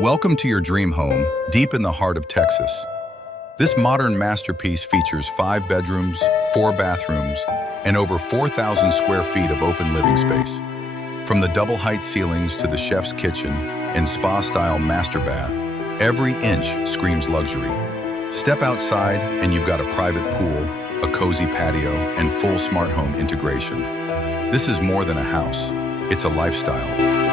Welcome to your dream home, deep in the heart of Texas. This modern masterpiece features 5 bedrooms, 4 bathrooms, and over 4,000 square feet of open living space. From the double-height ceilings to the chef's kitchen and spa-style master bath, every inch screams luxury. Step outside and you've got a private pool, a cozy patio, and full smart home integration. This is more than a house, it's a lifestyle.